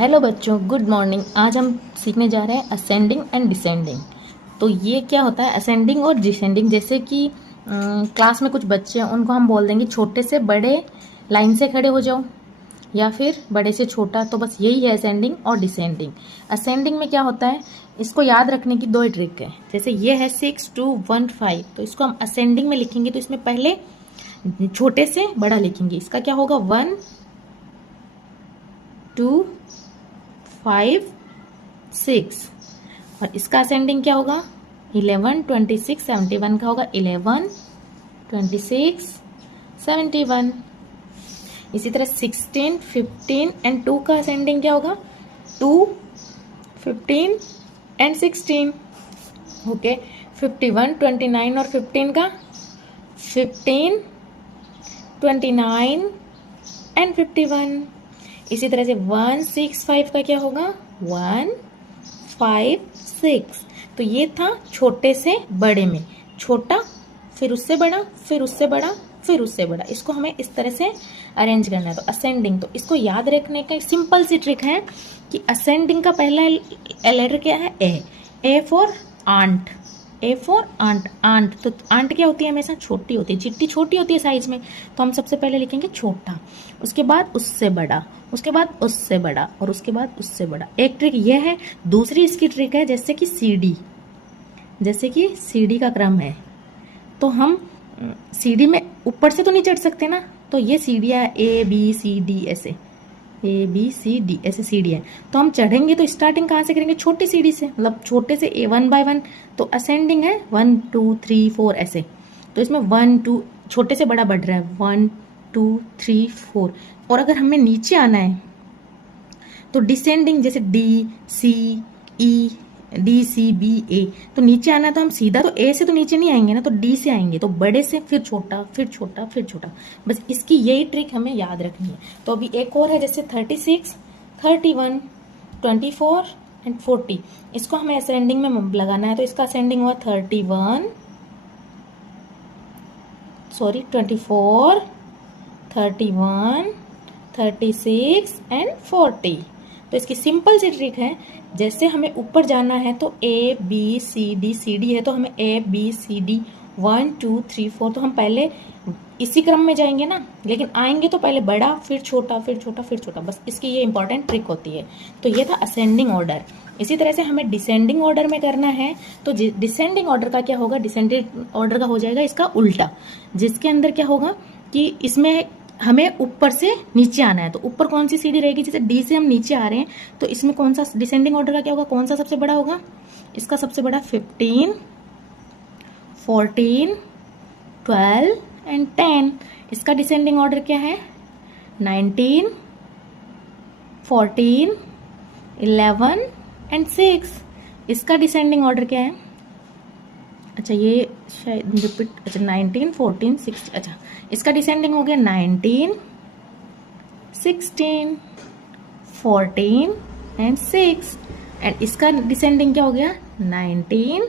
Hello बच्चों, good morning. आज हम सीखने जा रहे हैं असेंडिंग एंड डिसेंडिंग। तो ये क्या होता है असेंडिंग और डिसेंडिंग। जैसे कि क्लास में कुछ बच्चे हैं, उनको हम बोल देंगे छोटे से बड़े लाइन से खड़े हो जाओ, या फिर बड़े से छोटा। तो बस यही है असेंडिंग और डिसेंडिंग। असेंडिंग में क्या होता है, इसको याद रखने की दो ट्रिक है। जैसे ये है 6 2 1 5, तो इसको हम असेंडिंग में लिखेंगे तो इसमें पहले छोटे से बड़ा लिखेंगे। इसका क्या होगा 1 2 5 6। और इसका असेंडिंग क्या होगा 11 26 71 का होगा 11 26 71। इसी तरह 16 15 एंड 2 का असेंडिंग क्या होगा 2 15 एंड 16। ओके, 51 29 और 15 का 15 29 एंड 51। इसी तरह से 1 6 5 का क्या होगा 1 5 6। तो ये था छोटे से बड़े में, छोटा फिर उससे बड़ा फिर उससे बड़ा फिर उससे बड़ा। इसको हमें इस तरह से अरेंज करना है। तो असेंडिंग, तो इसको याद रखने का एक सिंपल सी ट्रिक है कि असेंडिंग का पहला लेटर क्या है A for ant. A for ant. Ant, तो आंट क्या होती है हमेशा छोटी होती है, चिट्टी छोटी होती है साइज में, तो हम सबसे पहले लिखेंगे छोटा, उसके बाद उससे बड़ा, उसके बाद उससे बड़ा और उसके बाद उससे बड़ा। एक ट्रिक यह है। दूसरी इसकी ट्रिक है जैसे कि सीडी, जैसे कि सीडी का क्रम है, तो हम सीडी में ऊपर से तो नहीं चढ़ सकते ना, तो ये सीढ़ियाँ ए बी सी डी ऐसे, ए बी सी डी ऐसे सीढ़ी है। तो हम चढ़ेंगे तो स्टार्टिंग कहाँ से करेंगे छोटी सीढ़ी से, मतलब छोटे से ए 1 बाय 1। तो असेंडिंग है 1 2 3 4 ऐसे। तो इसमें 1 2 छोटे से बड़ा बढ़ रहा है 1 2 3 4। और अगर हमें नीचे आना है तो डिसेंडिंग, जैसे D C E D C B A, तो नीचे आना है तो हम सीधा तो ए से तो नीचे नहीं आएंगे ना, तो डी से आएंगे, तो बड़े से फिर छोटा फिर छोटा फिर छोटा। बस इसकी यही ट्रिक हमें याद रखनी है। तो अभी एक और है जैसे 36 31 24 एंड 40। इसको हमें असेंडिंग में लगाना है, तो इसका असेंडिंग हुआ 31 सॉरी 24 31 36 एंड 40। तो इसकी सिंपल सी ट्रिक है, जैसे हमें ऊपर जाना है तो ए बी सी डी है, तो हमें ए बी सी डी 1 2 3 4, तो हम पहले इसी क्रम में जाएंगे ना, लेकिन आएंगे तो पहले बड़ा फिर छोटा फिर छोटा फिर छोटा। बस इसकी ये इंपॉर्टेंट ट्रिक होती है। तो ये था असेंडिंग ऑर्डर। इसी तरह से हमें डिसेंडिंग ऑर्डर में करना है, तो डिसेंडिंग ऑर्डर का क्या होगा, डिसेंडिंग ऑर्डर का हो जाएगा इसका उल्टा, जिसके अंदर क्या होगा कि इसमें हमें ऊपर से नीचे आना है। तो ऊपर कौन सी सीढ़ी रहेगी, जैसे डी से हम नीचे आ रहे हैं, तो इसमें कौन सा डिसेंडिंग ऑर्डर का क्या होगा, कौन सा सबसे बड़ा होगा, इसका सबसे बड़ा 15 14 12 एंड 10। इसका डिसेंडिंग ऑर्डर क्या है 19 14 11 एंड 6। इसका डिसेंडिंग ऑर्डर क्या है, अच्छा ये शायद रिपीट, अच्छा 19 14 16, अच्छा इसका डिसेंडिंग हो गया 19 16 14 एंड 6। एंड इसका डिसेंडिंग क्या हो गया 19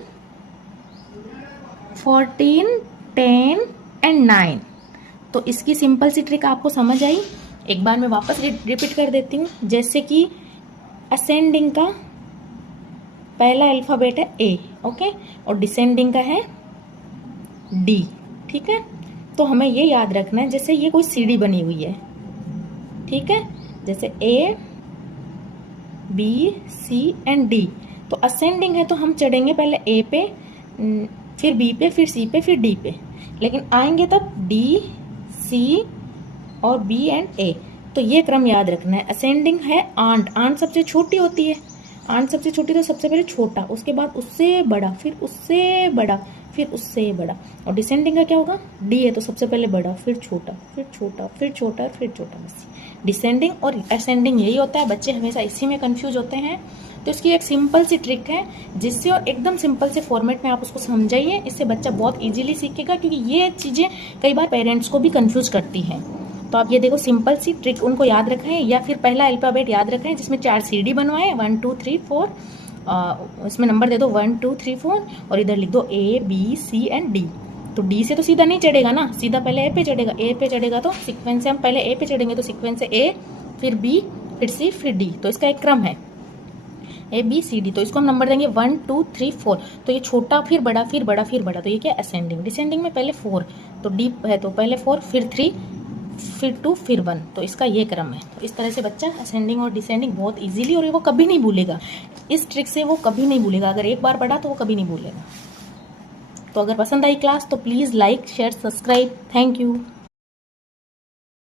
14 10 एंड 9। तो इसकी सिंपल सी ट्रिक आपको समझ आई। एक बार मैं वापस रिपीट कर देती हूँ। जैसे कि असेंडिंग का पहला अल्फाबेट है ए, ओके, और डिसेंडिंग का है डी, ठीक है। तो हमें ये याद रखना है जैसे ये कोई सीढ़ी बनी हुई है, ठीक है, जैसे A B C and D. तो असेंडिंग है तो हम चढ़ेंगे पहले ए पे, फिर बी पे, फिर सी पे, फिर डी पे, लेकिन आएंगे तब डी सी और बी एंड ए। तो ये क्रम याद रखना है। असेंडिंग है आंट, आंट सबसे छोटी होती है, आंट सबसे छोटी, तो सबसे पहले छोटा, उसके बाद उससे बड़ा, फिर उससे बड़ा, फिर उससे बड़ा। और डिसेंडिंग का क्या होगा डी है तो सबसे पहले बड़ा, फिर छोटा, फिर छोटा, फिर छोटा, फिर छोटा। बस डिसेंडिंग और असेंडिंग यही होता है। बच्चे हमेशा इसी में कंफ्यूज होते हैं। तो इसकी एक सिंपल सी ट्रिक है, जिससे और एकदम सिंपल से फॉर्मेट में आप उसको समझाइए, इससे बच्चा बहुत इजीली सीखेगा, क्योंकि ये चीज़ें कई बार पेरेंट्स को भी कंफ्यूज करती हैं। तो आप ये देखो सिंपल सी ट्रिक उनको याद रखें, या फिर पहला अल्फाबेट याद रखें जिसमें 4 सीढ़ी बनवाएं 1 2 3 4, इसमें नंबर दे दो 1 2 3 4, और इधर लिख दो A B C and D. तो डी से तो सीधा नहीं चढ़ेगा ना, सीधा पहले ए पे चढ़ेगा, ए पे चढ़ेगा तो सीक्वेंस से हम पहले ए पे चढ़ेंगे, तो सीक्वेंस से ए फिर बी फिर सी, फिर डी, तो इसका एक क्रम है ए बी सी डी। तो इसको हम नंबर देंगे 1 2 3 4। तो ये छोटा फिर बड़ा फिर बड़ा फिर बड़ा, तो ये क्या असेंडिंग। डिसेंडिंग में पहले 4, तो डी है तो पहले 4 फिर 3 फिर 2 फिर 1, तो इसका ये क्रम है। तो इस तरह से बच्चा असेंडिंग और डिसेंडिंग बहुत इजीली, और वो कभी नहीं भूलेगा, इस ट्रिक से वो कभी नहीं भूलेगा। अगर एक बार पढ़ा तो वो कभी नहीं भूलेगा। तो अगर पसंद आई क्लास तो please like share subscribe. Thank you.